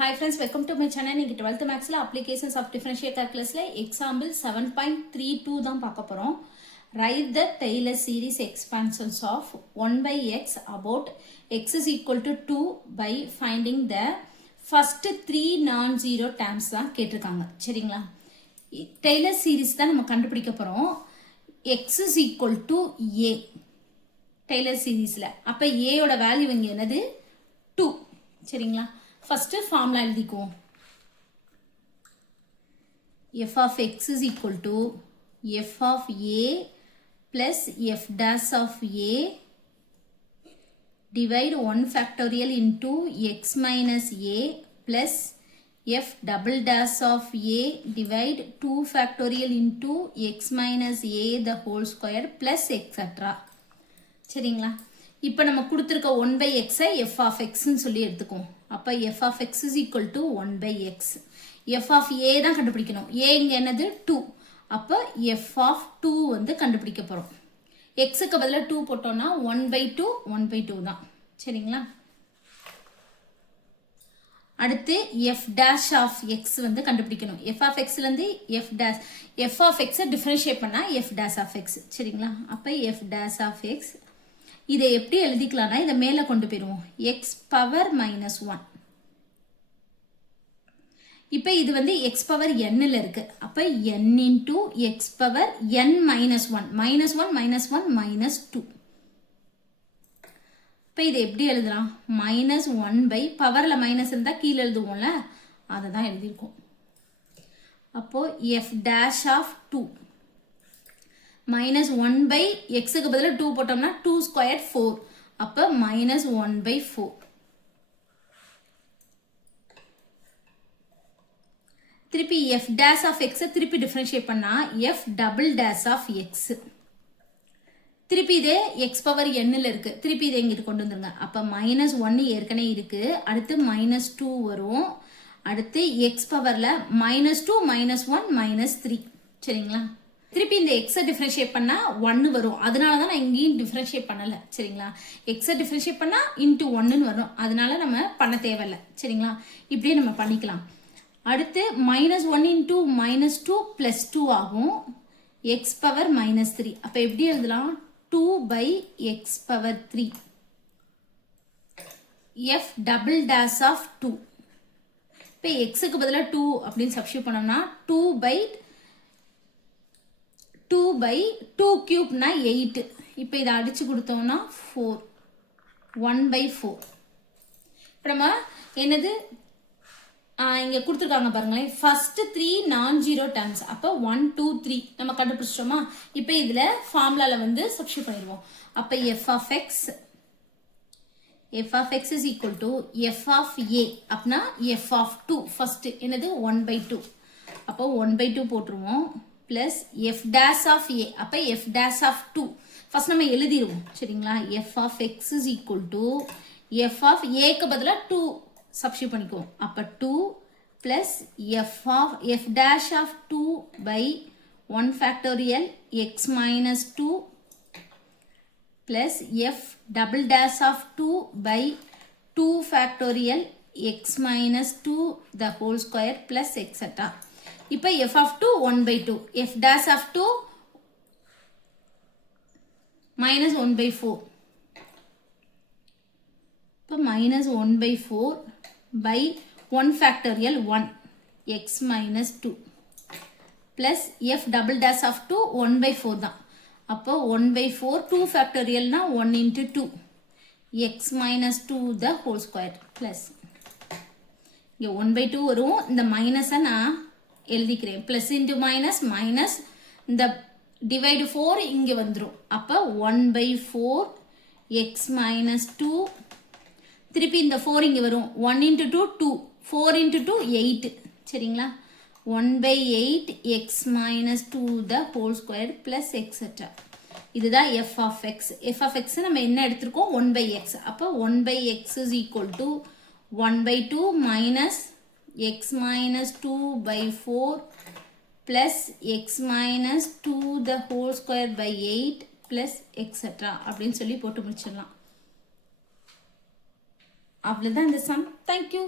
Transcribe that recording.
Hi friends, welcome to my channel. இன்னைக்கு 12th Maxல applications of differential calculusல example 7.32 தான் பார்க்க போறோம். Write the Taylor series expansions of 1 by x about x is equal to 2 by finding the first 3 non-zero terms தான் கேட்டிருக்காங்க. சரிங்களா? Taylor series தான் நம்ம கண்டுபிடிக்க போறோம். x is equal to a. Taylor seriesல. அப்ப a ஓட வேல்யூ இங்க என்னது? 2. சரிங்களா? First formula எழுதிக்குவோம். f of x is equal to f of a plus f dash of a divide 1 factorial into x minus a plus f double dash of a divide 2 factorial into x minus a the whole square plus etc. சரிங்களா? இப்போ நம்ம கொடுத்திருக்க 1 by x f of x ன்னு சொல்லி எடுத்துக்குவோம். அப்ப f of x is equal to 1 by x. f of a தான் கண்டுபிடிக்கணும். a இங்க என்னது 2. அப்ப f of 2 வந்து கண்டுபிடிக்க போறோம். x க்கு பதிலா 2 போட்டோம்னா 1 by 2 தான். சரிங்களா? அடுத்து f dash of x வந்து கண்டுபிடிக்கணும். f of x ல இருந்து f of x டிஃபரன்ஷியேட் பண்ணா f dash of x. சரிங்களா? அப்ப f dash of x இதை எப்படி எழுதிக்கலாம்னா இதை மேல கொண்டு போயிருவோம். x power minus 1. இப்போ இது வந்து x power n ல இருக்கு. அப்ப n into x power n minus 1. minus 1 minus 1 minus 2. இப்போ இதை எப்படி எழுதலாம்? minus 1 by பவர்ல மைனஸ் இருந்தா கீழே எழுதுவோம்ல, அதை தான் எழுதியிருக்கோம். அப்போ f dash of 2 minus 1 by x க்கு பதிலா 2 போட்டோம்னா 2 squared 4. அப்ப minus 1 by 4. திருப்பி f dash of x திருப்பி டிஃபரன்ஷியேட் பண்ணா f double dash of x. திருப்பி இதே x power n ல இருக்கு. திருப்பி இதை இங்கிட்டு கொண்டு வந்துருங்க. அப்ப minus 1 ஏற்கனவே இருக்கு. அடுத்து minus 2 வரும். அடுத்து x powerல minus 2 minus 1 minus 3. சரிங்களா? திருப்பி இந்த x டிஃபரன்ஷியேட் பண்ணா 1 வரும். அதனால தான் நான் இங்கேயும் டிஃபரன்ஷியேட் பண்ணல. சரிங்களா? x டிஃபரன்ஷியேட் பண்ணா into 1 வரும். அதனால நம்ம பண்ண தேவையில்லை. சரிங்களா? இப்படியே நம்ம பண்ணிக்கலாம். அடுத்து minus 1 into minus 2 plus 2 ஆகும். x power minus 3. அப்ப எப்படி எழுதலாம்? 2 by x power 3. f double dash of 2. இப்போ x க்கு பதிலா 2 அப்படின்னு சப்ஸ்டிட்யூட் பண்ணோம்னா 2 by 2 cube நா 8. இப்போ இதை அடிச்சு கொடுத்தோம்னா 4. 1 by 4. இப்போ நம்ம என்னது இங்க கொடுத்துருக்காங்க பாருங்களேன். First 3 non-zero terms. அப்போ 1 2 3 நம்ம கண்டுபிடிச்சிட்டோமா? இப்போ இதுல ஃபார்முலால வந்து சப்ஸ்டிட்யூட் பண்ணிடுவோம். அப்போ f of x is equal to f of a அப்படின்னா f of 2 ஃபர்ஸ்ட் என்னது 1 by 2. அப்போ 1 by 2 போட்டுருவோம். plus f dash of a. அப்ப f dash of 2. first நம்ம எழுதிருவோம். சரிங்களா? f of x is equal to f of a க்கு பதிலா 2 substitute பண்ணிக்குவோம். அப்ப 2 plus f dash of 2 by 1 factorial x minus 2 plus f double dash of 2 by 2 factorial x minus 2 the whole square plus etc. இப்போ f of 2 1 by 2. f dash of 2 minus 1 by 4. இப்போ minus 1 by 4 by 1 factorial 1 x minus 2 plus f double dash of 2 1 by 4 தான். அப்போ 1 by 4 2 factorial நா 1 into 2 x minus 2 the whole square plus இங்க 1 by 2 வரும். இந்த மைனஸை நான் எழுதிக்கிறேன். plus into minus minus இந்த divide 4 இங்க வந்துரும். அப்ப 1 by 4 x minus 2 திருப்பி இந்த 4 இங்க வரும். 1 into 2 2 4 into 2 8. சரிங்களா? 1 by 8 x minus 2 the whole square plus etc. இதுதான் f of x. f of x நம்ம என்ன எடுத்திருக்கோம்? 1 by x. அப்ப 1 by x is equal to 1 by 2 minus x minus 2 by 4 plus x minus 2 the whole square by 8 plus etc. அப்படின்னு சொல்லி போட்டு முடிச்சிடலாம். அவ்வளவுதான் இந்த சம். Thank you.